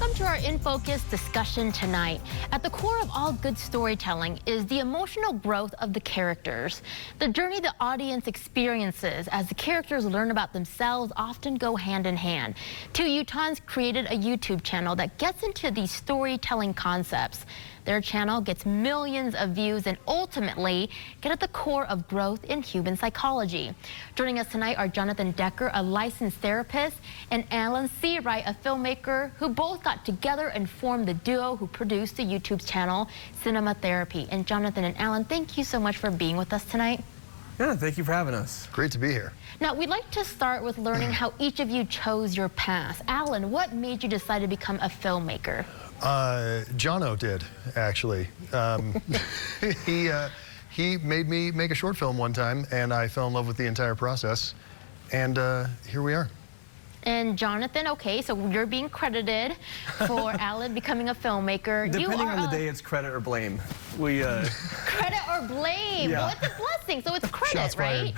Welcome to our In Focus discussion tonight. At the core of all good storytelling is the emotional growth of the characters. The journey the audience experiences as the characters learn about themselves often go hand in hand. Two Utahns created a YouTube channel that gets into these storytelling concepts. Their channel gets millions of views and ultimately get at the core of growth in human psychology. Joining us tonight are Jonathan Decker, a licensed therapist, and Alan Seawright, a filmmaker, who both got together and formed the duo who produced the YouTube channel Cinema Therapy. And Jonathan and Alan, thank you so much for being with us tonight. Yeah, thank you for having us. Great to be here. Now, we'd like to start with learning how each of you chose your path. Alan, what made you decide to become a filmmaker? Jono did, actually. He made me make a short film one time, and I fell in love with the entire process. And here we are. And Jonathan, okay, so you're being credited for Alan becoming a filmmaker. Depending on the day, it's credit or blame. Credit or blame? Yeah. Well, it's a blessing, so it's credit, Shots right?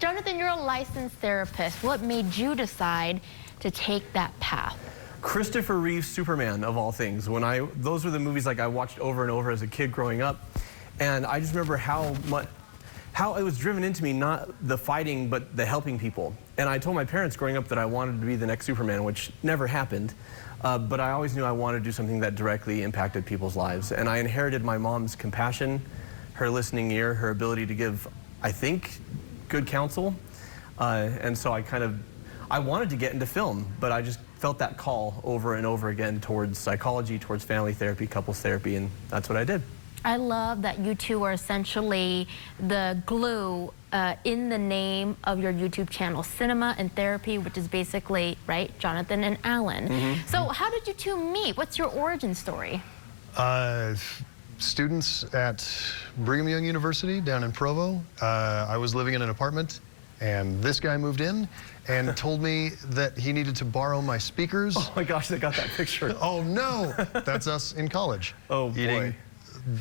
Jonathan, you're a licensed therapist. What made you decide to take that path? Christopher Reeve's Superman, of all things. Those were the movies like I watched over and over as a kid growing up, and I just remember how it was driven into me, not the fighting, but the helping people. And I told my parents growing up that I wanted to be the next Superman, which never happened, but I always knew I wanted to do something that directly impacted people's lives. And I inherited my mom's compassion, her listening ear, her ability to give, I think, good counsel. And so I wanted to get into film, but I just felt that call over and over again towards psychology, towards family therapy, couples therapy, and that's what I did. I love that you two are essentially the glue in the name of your YouTube channel, Cinema and Therapy, which is basically, right, Jonathan and Alan. Mm-hmm. So how did you two meet? What's your origin story? Students at Brigham Young University down in Provo. I was living in an apartment, and this guy moved in and told me that he needed to borrow my speakers. Oh my gosh, they got that picture. Oh no, that's us in college. Oh boy.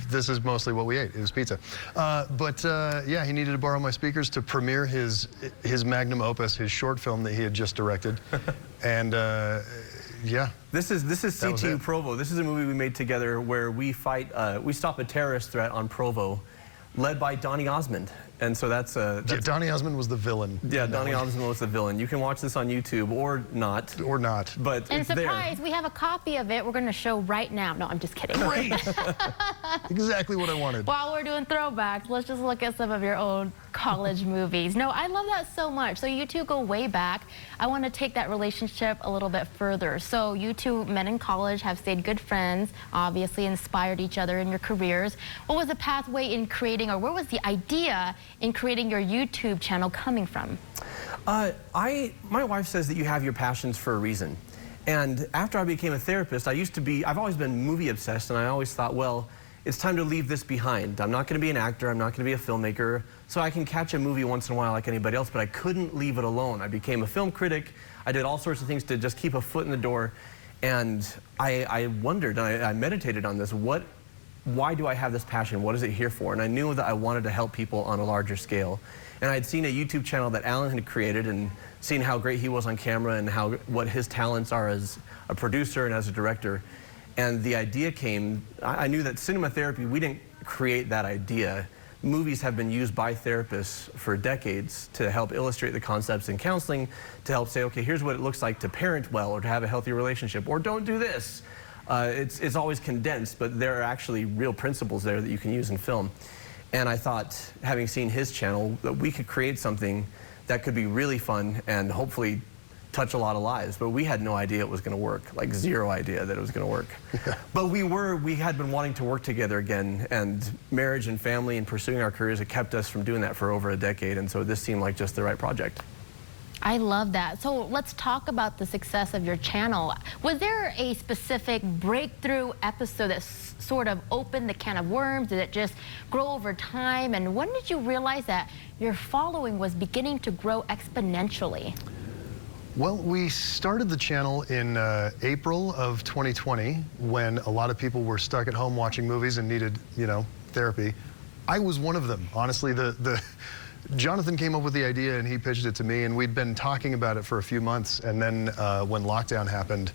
This is mostly what we ate. It was pizza. Yeah, he needed to borrow my speakers to premiere his magnum opus, his short film that he had just directed. And yeah. This is CTU Provo. This is a movie we made together where we stop a terrorist threat on Provo, led by Donny Osmond. And so that's Donny Osmond was the villain. Yeah, Donny Osmond was the villain. You can watch this on YouTube or not. Or not. But and it's surprise, there. we have a copy of it we're going to show right now. No, I'm just kidding. Great. Exactly what I wanted. While we're doing throwbacks, let's just look at some of your old college movies. No, I love that so much. So you two go way back. I want to take that relationship a little bit further. So you two met in college, have stayed good friends, obviously inspired each other in your careers. What was the pathway in creating, or where was the idea in creating your YouTube channel coming from? My wife says that you have your passions for a reason. And after I became a therapist, I've always been movie obsessed, and I always thought, well, it's time to leave this behind. I'm not going to be an actor, I'm not going to be a filmmaker, so I can catch a movie once in a while like anybody else, but I couldn't leave it alone. I became a film critic, I did all sorts of things to just keep a foot in the door, and I wondered, and I meditated on this, why do I have this passion? What is it here for? And I knew that I wanted to help people on a larger scale. And I'd seen a YouTube channel that Alan had created and seen how great he was on camera and what his talents are as a producer and as a director. And the idea came, I knew that Cinema Therapy, we didn't create that idea. Movies have been used by therapists for decades to help illustrate the concepts in counseling, to help say, okay, here's what it looks like to parent well or to have a healthy relationship, or don't do this. It's always condensed, but there are actually real principles there that you can use in film. And I thought, having seen his channel, that we could create something that could be really fun and hopefully touch a lot of lives. But we had no idea it was going to work, like zero idea that it was going to work. But we had been wanting to work together again, and marriage and family and pursuing our careers had kept us from doing that for over a decade, and so this seemed like just the right project. I love that. So let's talk about the success of your channel. Was there a specific breakthrough episode that sort of opened the can of worms? Did it just grow over time? And when did you realize that your following was beginning to grow exponentially? Well, we started the channel in April of 2020 when a lot of people were stuck at home watching movies and needed, therapy. I was one of them. Honestly, Jonathan came up with the idea and he pitched it to me, and we'd been talking about it for a few months, and then when lockdown happened,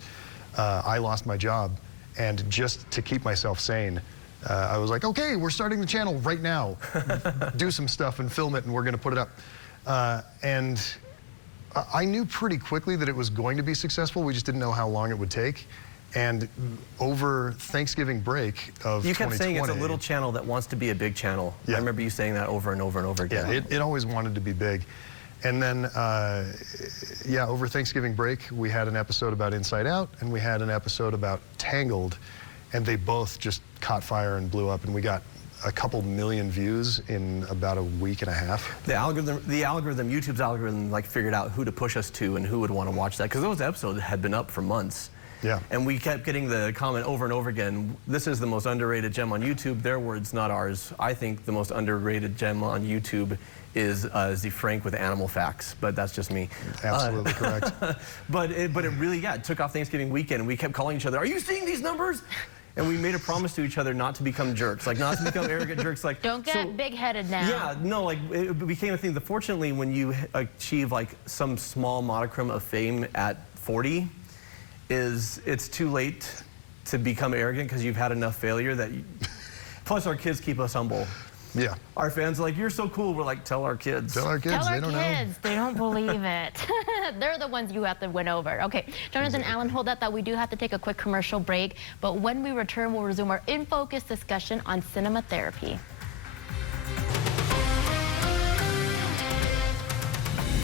I lost my job, and just to keep myself sane, I was like, okay, we're starting the channel right now. Do some stuff and film it, and we're going to put it up. And I knew pretty quickly that it was going to be successful. We just didn't know how long it would take. And over Thanksgiving break of 2020... You kept saying it's a little channel that wants to be a big channel. Yeah. I remember you saying that over and over and over again. Yeah, it always wanted to be big. And then, yeah, over Thanksgiving break, we had an episode about Inside Out, and we had an episode about Tangled, and they both just caught fire and blew up, and we got a couple million views in about a week and a half. The algorithm, YouTube's algorithm, like figured out who to push us to and who would want to watch that, because those episodes had been up for months. Yeah. And we kept getting the comment over and over again, this is the most underrated gem on YouTube. Their words, not ours. I think the most underrated gem on YouTube is the Frank with animal facts, but that's just me. Absolutely correct. But it really, yeah, it took off Thanksgiving weekend, and we kept calling each other, are you seeing these numbers? And we made a promise to each other not to become jerks, like not to become arrogant jerks. Like, don't get big-headed now. Yeah, no, like it became a thing. Fortunately, when you achieve like some small modicum of fame at 40, it's too late to become arrogant because you've had enough failure that. Plus, our kids keep us humble. Yeah. Our fans are like, you're so cool. We're like, tell our kids. Tell our kids. Tell our they don't kids. know. They don't believe it. They're the ones you have to win over. Okay, Jonathan, Alan, hold that thought. We do have to take a quick commercial break, but when we return, we'll resume our In Focus discussion on cinema therapy.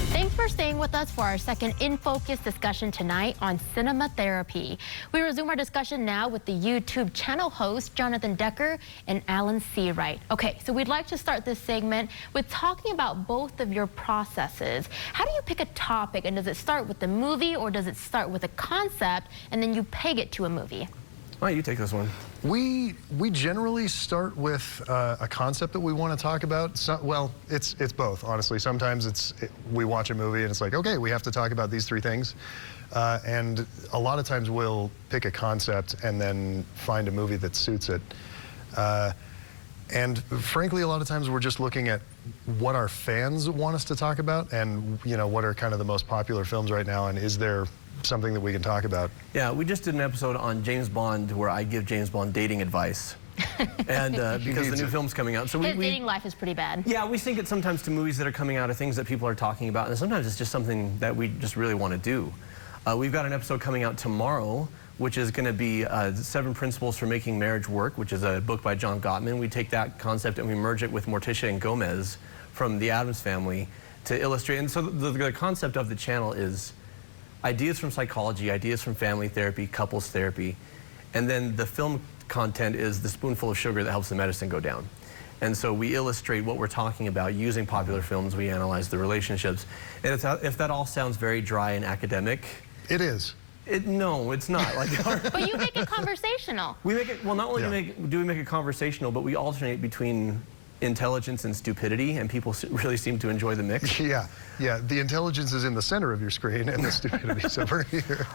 Thanks for staying with us for our second In Focus discussion tonight on cinema therapy. We resume our discussion now with the YouTube channel hosts, Jonathan Decker and Alan Seawright. Okay, so we'd like to start this segment with talking about both of your processes. How do you pick a topic, and does it start with the movie, or does it start with a concept and then you peg it to a movie? Why don't you take this one? We generally start with a concept that we want to talk about. So, well, it's both, honestly. Sometimes we watch a movie and it's like, okay, we have to talk about these three things. And a lot of times we'll pick a concept and then find a movie that suits it. And frankly, a lot of times we're just looking at what our fans want us to talk about, and what are kind of the most popular films right now, and is there something that we can talk about. Yeah, we just did an episode on James Bond where I give James Bond dating advice. And because the new film's coming out. So his dating life is pretty bad. Yeah, we sync it sometimes to movies that are coming out, or things that people are talking about, and sometimes it's just something that we just really want to do. We've got an episode coming out tomorrow, which is going to be 7 Principles for Making Marriage Work, which is a book by John Gottman. We take that concept and we merge it with Morticia and Gomez from the Addams Family to illustrate. And so the concept of the channel is ideas from psychology, ideas from family therapy, couples therapy, and then the film content is the spoonful of sugar that helps the medicine go down. And so we illustrate what we're talking about using popular films. We analyze the relationships. And if that all sounds very dry and academic, it is. No, it's not. But you make it conversational. We make it, well, not only do we make it conversational, but we alternate between intelligence and stupidity, and people really seem to enjoy the mix. Yeah, the intelligence is in the center of your screen, and the stupidity is over here.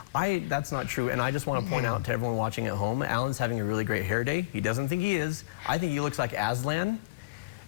That's not true, and I just want to point out to everyone watching at home, Alan's having a really great hair day. He doesn't think he is. I think he looks like Aslan,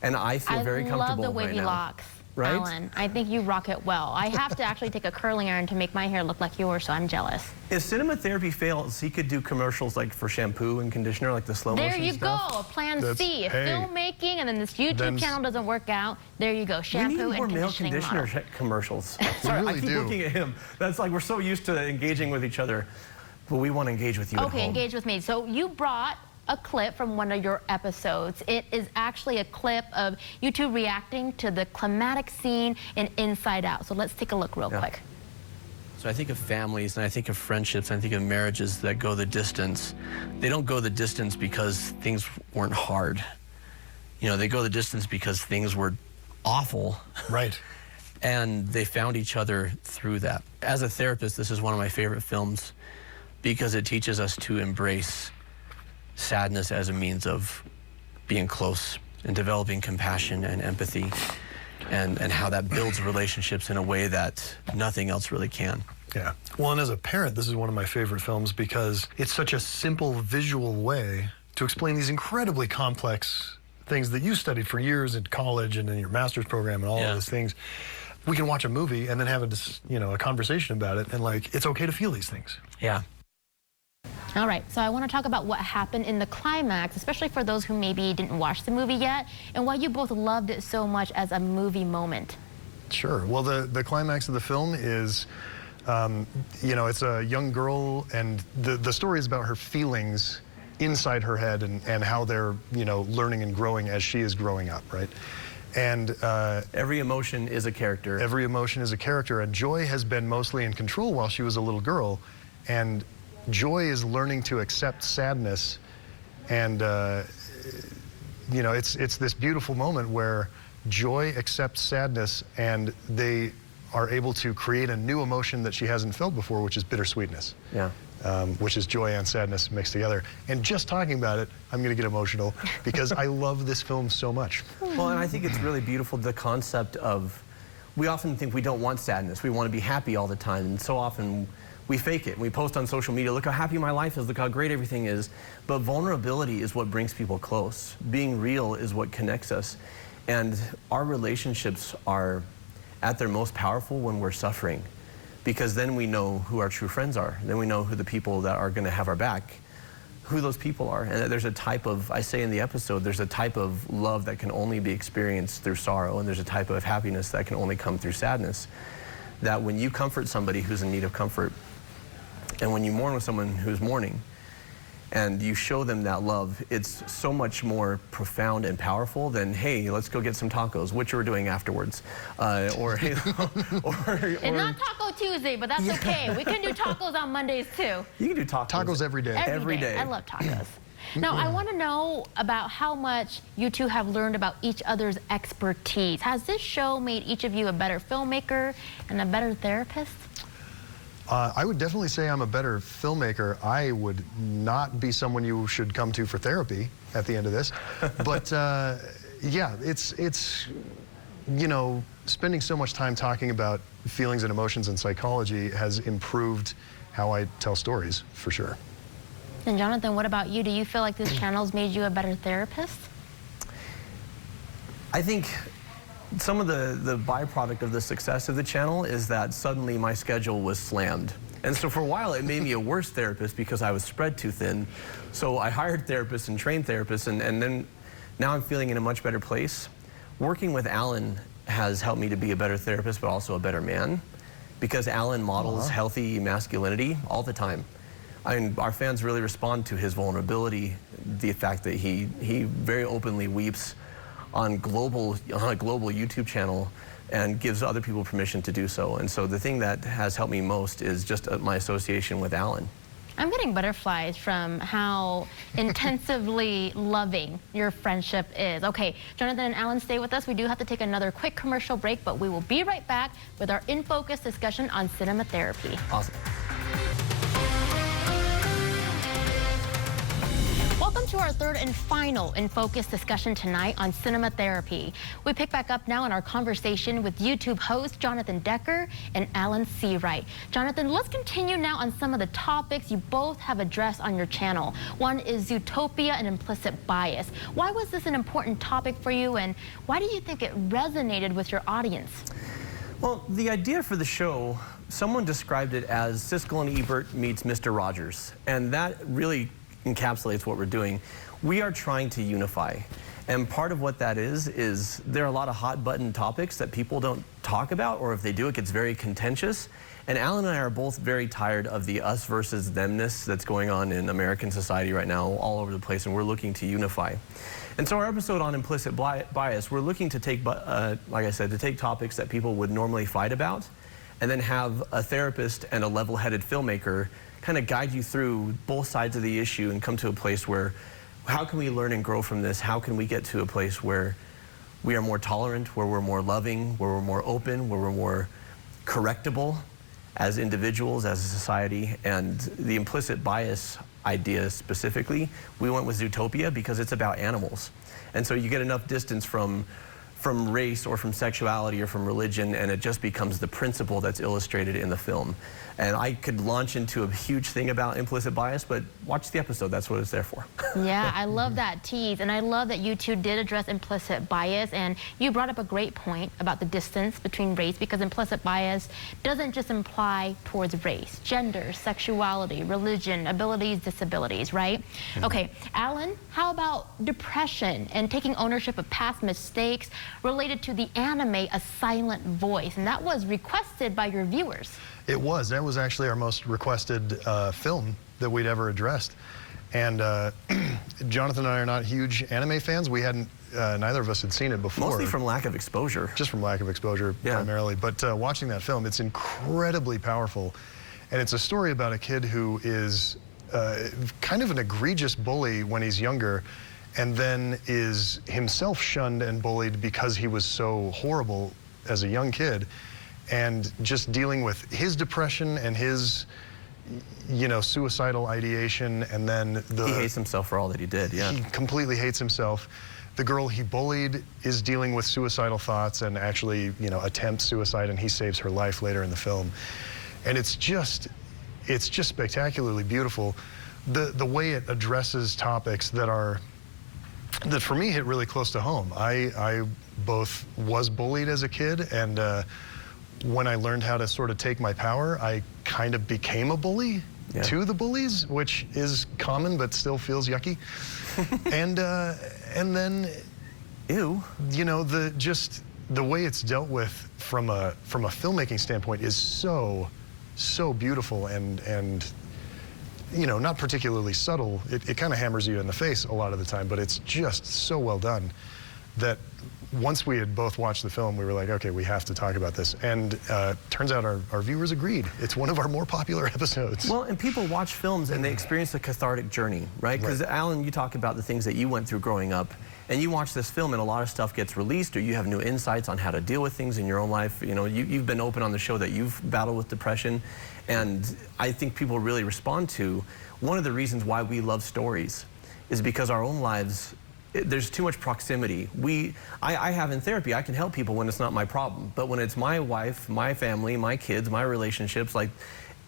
and I feel very comfortable right now. I love the wavy locks. Right? Alan, I think you rock it well. I have to actually take a curling iron to make my hair look like yours, so I'm jealous. If cinema therapy fails, he could do commercials like for shampoo and conditioner, like the slow motion stuff. There you go, plan C. If filmmaking and then this YouTube channel doesn't work out, there you go, shampoo and conditioning male conditioner commercials. Sorry, really I keep looking at him. That's like, we're so used to engaging with each other, but we want to engage with you at home. Okay, engage with me. So you brought a clip from one of your episodes. It is actually a clip of you two reacting to the climatic scene in Inside Out. So let's take a look real quick. So I think of families, and I think of friendships, and I think of marriages that go the distance. They don't go the distance because things weren't hard. They go the distance because things were awful. Right. And they found each other through that. As a therapist, this is one of my favorite films because it teaches us to embrace sadness as a means of being close and developing compassion and empathy, and how that builds relationships in a way that nothing else really can. Yeah. Well, and as a parent, this is one of my favorite films because it's such a simple visual way to explain these incredibly complex things that you studied for years in college and in your master's program and all of those things. We can watch a movie and then have a conversation about it, and it's okay to feel these things. Yeah. All right, so I want to talk about what happened in the climax, especially for those who maybe didn't watch the movie yet, and why you both loved it so much as a movie moment. Sure. Well, the climax of the film is, you know, it's a young girl, and the story is about her feelings inside her head and how they're, you know, learning and growing as she is growing up, right? And every emotion is a character. Every emotion is a character, and Joy has been mostly in control while she was a little girl, and Joy is learning to accept sadness, and you know, it's this beautiful moment where Joy accepts sadness, and they are able to create a new emotion that she hasn't felt before, which is bittersweetness. Yeah. Which is joy and sadness mixed together. And just talking about it, I'm going to get emotional because I love this film so much. Well, and I think it's really beautiful, the concept of, we often think we don't want sadness. We want to be happy all the time, and so often we fake it. We post on social media, look how happy my life is, look how great everything is. But vulnerability is what brings people close. Being real is what connects us. And our relationships are at their most powerful when we're suffering, because then we know who our true friends are. Then we know who the people that are going to have our back, who those people are. And there's a type of, I say in the episode, there's a type of love that can only be experienced through sorrow, and there's a type of happiness that can only come through sadness. That when you comfort somebody who's in need of comfort, and when you mourn with someone who's mourning, and you show them that love, it's so much more profound and powerful than, hey, let's go get some tacos, which we're doing afterwards. Or It's not Taco Tuesday, but that's okay. We can do tacos on Mondays too. You can do tacos. Tacos every day. Every day. I love tacos. Now, I want to know about how much you two have learned about each other's expertise. Has this show made each of you a better filmmaker and a better therapist? I would definitely say I'm a better filmmaker. I would not be someone you should come to for therapy at the end of this. But yeah, it's, you know, spending so much time talking about feelings and emotions and psychology has improved how I tell stories, for sure. And Jonathan, what about you? Do you feel like this channel's made you a better therapist? I think some of the byproduct of the success of the channel is that suddenly my schedule was slammed. And so for a while it made me a worse therapist because I was spread too thin. So I hired therapists and trained therapists, and then now I'm feeling in a much better place. Working with Alan has helped me to be a better therapist, but also a better man, because Alan models healthy masculinity all the time. I mean, our fans really respond to his vulnerability, the fact that he very openly weeps on a global YouTube channel and gives other people permission to do so. And so the thing that has helped me most is just my association with Alan. I'm getting butterflies from how intensively loving your friendship is. Okay, Jonathan and Alan, stay with us. We do have to take another quick commercial break, but we will be right back with our In Focus discussion on cinema therapy. Awesome. Welcome to our third and final In Focus discussion tonight on cinema therapy. We pick back up now in our conversation with YouTube host Jonathan Decker and Alan Seawright. Jonathan, let's continue now on some of the topics you both have addressed on your channel. One is Zootopia and implicit bias. Why was this an important topic for you, and why do you think it resonated with your audience? Well, the idea for the show, someone described it as Siskel and Ebert meets Mr. Rogers, and that really encapsulates what we're doing. We are trying to unify, and part of what that is there are a lot of hot button topics that people don't talk about, or if they do, it gets very contentious. And Alan and I are both very tired of the us versus themness that's going on in American society right now all over the place, and we're looking to unify. And so our episode on implicit bias, we're looking to take, like I said, to take topics that people would normally fight about, and then have a therapist and a level-headed filmmaker kind of guide you through both sides of the issue and come to a place where, how can we learn and grow from this? How can we get to a place where we are more tolerant, where we're more loving, where we're more open, where we're more correctable as individuals, as a society? And the implicit bias idea specifically, we went with Zootopia because it's about animals. And so you get enough distance from from race or from sexuality or from religion, and it just becomes the principle that's illustrated in the film. And I could launch into a huge thing about implicit bias, but watch the episode. That's what it's there for. Yeah, I love that tease, and I love that you two did address implicit bias, and you brought up a great point about the distance between race, because implicit bias doesn't just imply towards race, gender, sexuality, religion, abilities, disabilities, right? Okay, Alan, how about depression and taking ownership of past mistakes related to the anime A Silent Voice? And that was requested by your viewers. It was. That was actually our most requested film that we'd ever addressed. And Jonathan and I are not huge anime fans. We hadn't, neither of us had seen it before. Mostly from lack of exposure. Just from lack of exposure, primarily. But watching that film, it's incredibly powerful. And it's a story about a kid who is kind of an egregious bully when he's younger, and then is himself shunned and bullied because he was so horrible as a young kid. And just dealing with his depression and his, you know, suicidal ideation, and then he hates himself for all that he did. Yeah, he completely hates himself. The girl he bullied is dealing with suicidal thoughts and actually, you know, attempts suicide, and he saves her life later in the film. And it's just spectacularly beautiful. The way it addresses topics that for me hit really close to home. I both was bullied as a kid, and when I learned how to sort of take my power, I kind of became a bully to the bullies, which is common but still feels yucky. And then, ew, you know, the way it's dealt with from a filmmaking standpoint is so beautiful and you know, not particularly subtle. It kind of hammers you in the face a lot of the time, but it's just so well done that once we had both watched the film, we were like, okay, we have to talk about this. And turns out our viewers agreed. It's one of our more popular episodes. Well, and people watch films and they experience a cathartic journey, right? Because Alan, you talk about the things that you went through growing up, and you watch this film and a lot of stuff gets released, or you have new insights on how to deal with things in your own life. You know, you've been open on the show that you've battled with depression, and I think people really respond to one of the reasons why we love stories is because our own lives, there's too much proximity. I have in therapy, I can help people when it's not my problem. But when it's my wife, my family, my kids, my relationships, like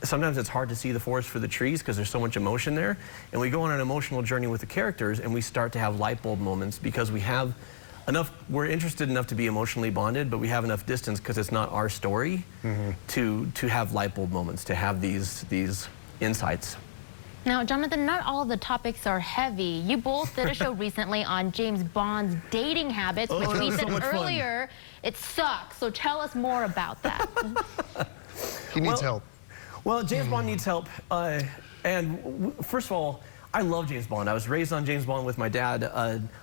sometimes it's hard to see the forest for the trees because there's so much emotion there. And we go on an emotional journey with the characters and we start to have light bulb moments because we have enough, we're interested enough to be emotionally bonded, but we have enough distance because it's not our story to have light bulb moments, to have these insights. Now, Jonathan, not all of the topics are heavy. You both did a show recently on James Bond's dating habits, which we said earlier, it sucks. So tell us more about that. He needs help. Well, James Bond needs help. And first of all, I love James Bond. I was raised on James Bond with my dad.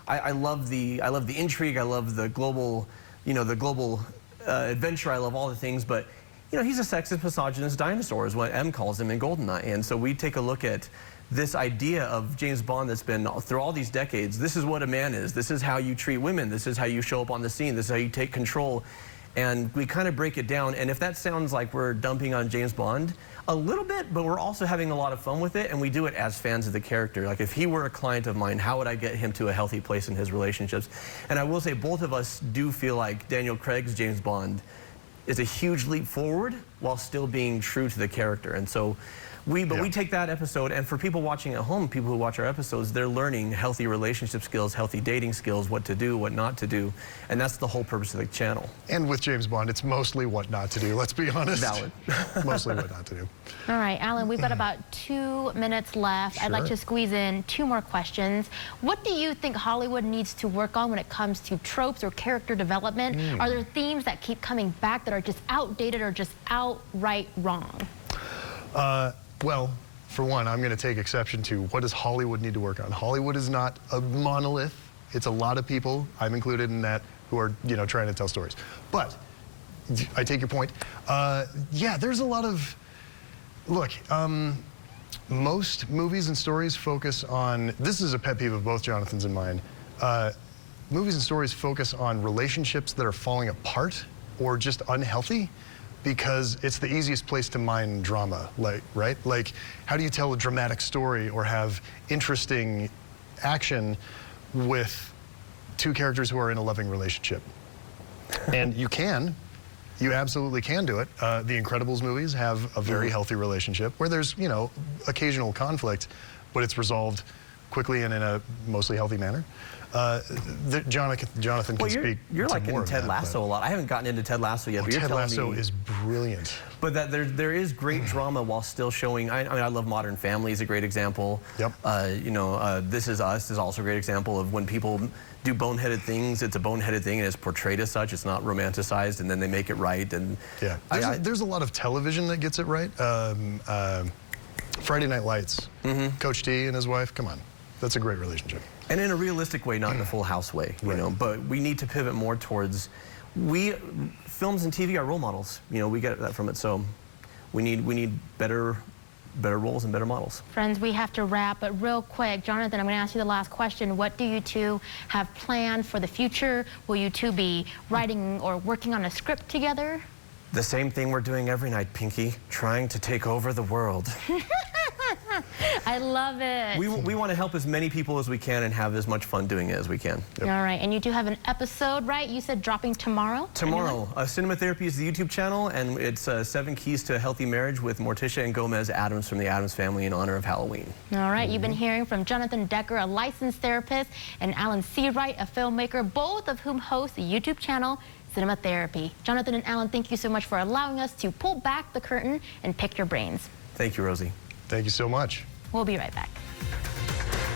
I love the intrigue. I love the global, you know, the global adventure. I love all the things, but you know, he's a sexist, misogynist dinosaur is what M calls him in GoldenEye. And so we take a look at this idea of James Bond that's been through all these decades. This is what a man is. This is how you treat women. This is how you show up on the scene. This is how you take control. And we kind of break it down. And if that sounds like we're dumping on James Bond, a little bit, but we're also having a lot of fun with it. And we do it as fans of the character. Like if he were a client of mine, how would I get him to a healthy place in his relationships? And I will say both of us do feel like Daniel Craig's James Bond is a huge leap forward while still being true to the character. And so we take that episode, and for people watching at home, people who watch our episodes, they're learning healthy relationship skills, healthy dating skills, what to do, what not to do. And that's the whole purpose of the channel. And with James Bond, it's mostly what not to do, let's be honest. Valid. Mostly what not to do. All right, Alan, we've got about 2 minutes left. Sure. I'd like to squeeze in 2 more questions. What do you think Hollywood needs to work on when it comes to tropes or character development? Are there themes that keep coming back that are just outdated or just outright wrong? Well, for one, I'm going to take exception to what does Hollywood need to work on. Hollywood is not a monolith. It's a lot of people, I'm included in that, who are, you know, trying to tell stories. But I take your point. Yeah, there's a lot of, look, most movies and stories focus on, this is a pet peeve of both Jonathan's and mine, movies and stories focus on relationships that are falling apart or just unhealthy, because it's the easiest place to mine drama, like, right? Like, how do you tell a dramatic story or have interesting action with 2 characters who are in a loving relationship? And you absolutely can do it. The Incredibles movies have a very healthy relationship where there's, you know, occasional conflict, but it's resolved quickly and in a mostly healthy manner. Jonathan can speak. You're to like more in of Ted that, Lasso a lot. I haven't gotten into Ted Lasso yet, but you're Ted telling Lasso me, is brilliant. But that there is great drama while still showing. I mean, I love Modern Family is a great example. Yep. You know, This Is Us is also a great example of when people do boneheaded things. It's a boneheaded thing, and it's portrayed as such. It's not romanticized, and then they make it right. And yeah, there's a lot of television that gets it right. Friday Night Lights. Coach T and his wife. Come on, that's a great relationship. And in a realistic way, not in a Full House way, you know. But we need to pivot more towards films and TV are role models. You know, we get that from it. So we need better roles and better models. Friends, we have to wrap, but real quick, Jonathan, I'm going to ask you the last question. What do you two have planned for the future? Will you two be writing or working on a script together? The same thing we're doing every night, Pinky, trying to take over the world. I love it. We want to help as many people as we can and have as much fun doing it as we can. All right, and you do have an episode, right? You said dropping tomorrow? Tomorrow. Cinema Therapy is the YouTube channel, and it's 7 Keys to a Healthy Marriage with Morticia and Gomez Adams from the Addams Family in honor of Halloween. All right, you've been hearing from Jonathan Decker, a licensed therapist, and Alan Seawright, a filmmaker, both of whom host the YouTube channel Cinema Therapy. Jonathan and Alan, thank you so much for allowing us to pull back the curtain and pick your brains. Thank you, Rosie. Thank you so much. We'll be right back.